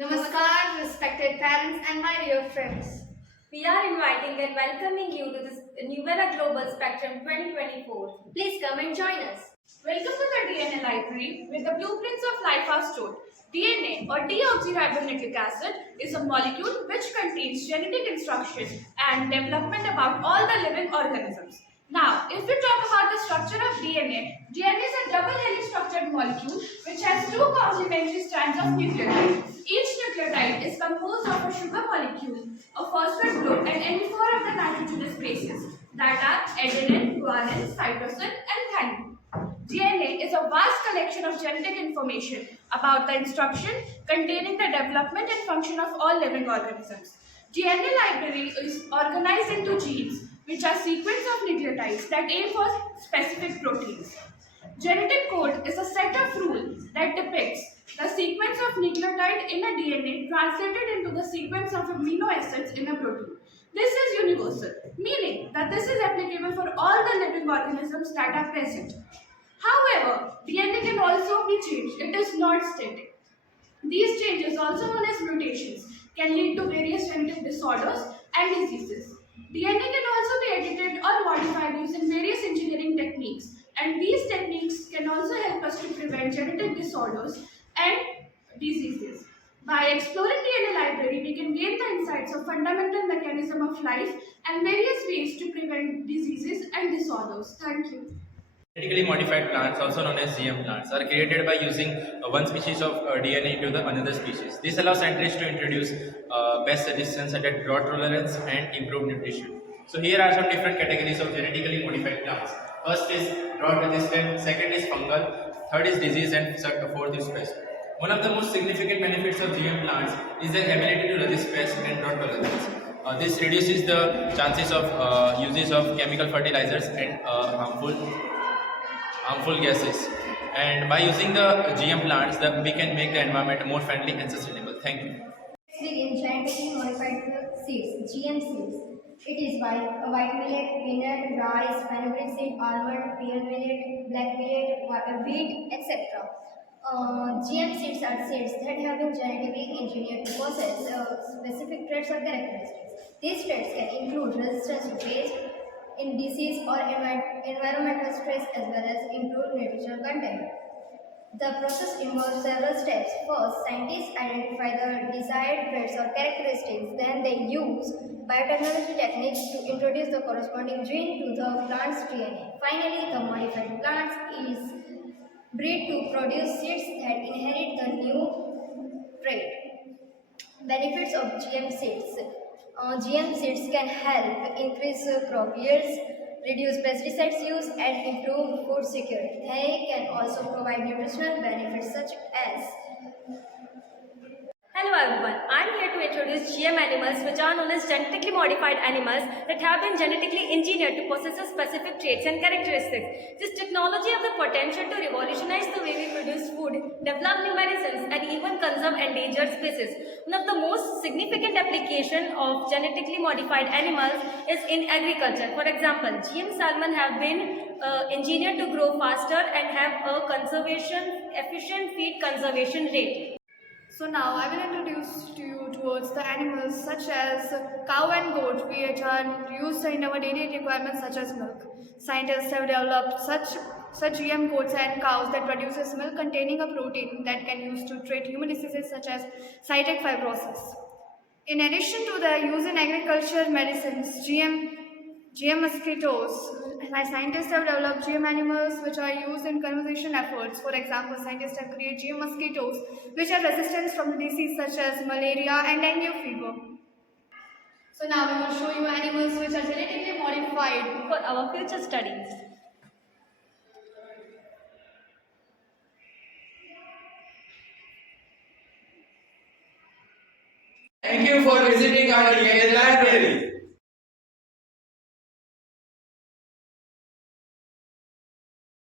Namaskar, respected parents and my dear friends. We are inviting and welcoming you to this Nuvera Global Spectrum 2024. Please come and join us. Welcome to the DNA library where the blueprints of life are stored. DNA or deoxyribonucleic acid is a molecule which contains genetic instruction and development about all the living organisms. Now, if we talk about the structure of DNA is a double helix structured molecule which has two complementary strands of nucleotide. Each nucleotide is composed of a sugar molecule, a phosphate group, and any four of the nitrogenous bases that are adenine, guanine, cytosine, and thymine. DNA is a vast collection of genetic information about the instruction containing the development and function of all living organisms. DNA library is organized into genes, which are sequence of nucleotides that aim for specific proteins. Genetic code is a set of rules that depicts the sequence of nucleotide in a DNA translated into the sequence of amino acids in a protein. This is universal, meaning that this is applicable for all the living organisms that are present. However, DNA can also be changed. It is not static. These changes, also known as mutations, can lead to various genetic disorders and diseases. DNA can also be edited or modified using various engineering techniques, and these techniques can also help us to prevent genetic disorders and diseases. By exploring DNA library, we can gain the insights of fundamental mechanism of life and various ways to prevent diseases and disorders. Thank you. Genetically modified plants, also known as GM plants, are created by using one species of DNA into the another species. This allows scientists to introduce pest resistance at a drought tolerance and improved nutrition. So here are some different categories of genetically modified plants. First is drought resistant, second is fungal, third is disease, and fourth is pest. One of the most significant benefits of GM plants is their ability to resist pest and drought tolerance. This reduces the chances of uses of chemical fertilizers and harmful gases. And by using the GM plants, we can make the environment more friendly and sustainable. Thank you. Let's begin genetically modified seeds, GM seeds. It is white millet, peanut, rice, fenugreek seed, almond, pear millet, black millet, wheat, etc. GM seeds are seeds that have been genetically engineered to possess specific traits or characteristics. These traits can include resistance to pest, in disease or environmental stress as well as improved nutritional content. The process involves several steps. First, scientists identify the desired traits or characteristics. Then they use biotechnology techniques to introduce the corresponding gene to the plant's DNA. Finally, the modified plant is bred to produce seeds that inherit the new trait. Benefits of GM seeds. GM seeds can help increase crop yields, reduce pesticides use, and improve food security. They can also provide nutritional benefits such as Hello everyone, I am here to introduce GM animals, which are known as genetically modified animals that have been genetically engineered to possess specific traits and characteristics. This technology has the potential to revolutionize the way we produce food, develop new medicines, and even conserve endangered species. One of the most significant application of genetically modified animals is in agriculture. For example, GM salmon have been engineered to grow faster and have a efficient feed conservation rate. So now I will introduce to you towards the animals such as cow and goat, which are used in our daily requirements such as milk. Scientists have developed such GM goats and cows that produces milk containing a protein that can use to treat human diseases such as cystic fibrosis. In addition to the use in agriculture medicines, GM mosquitoes. Scientists have developed GM animals which are used in conservation efforts. For example, scientists have created GM mosquitoes which are resistant from diseases such as malaria and dengue fever. So now we will show you animals which are genetically modified For our future studies. Thank you for visiting our DNA library.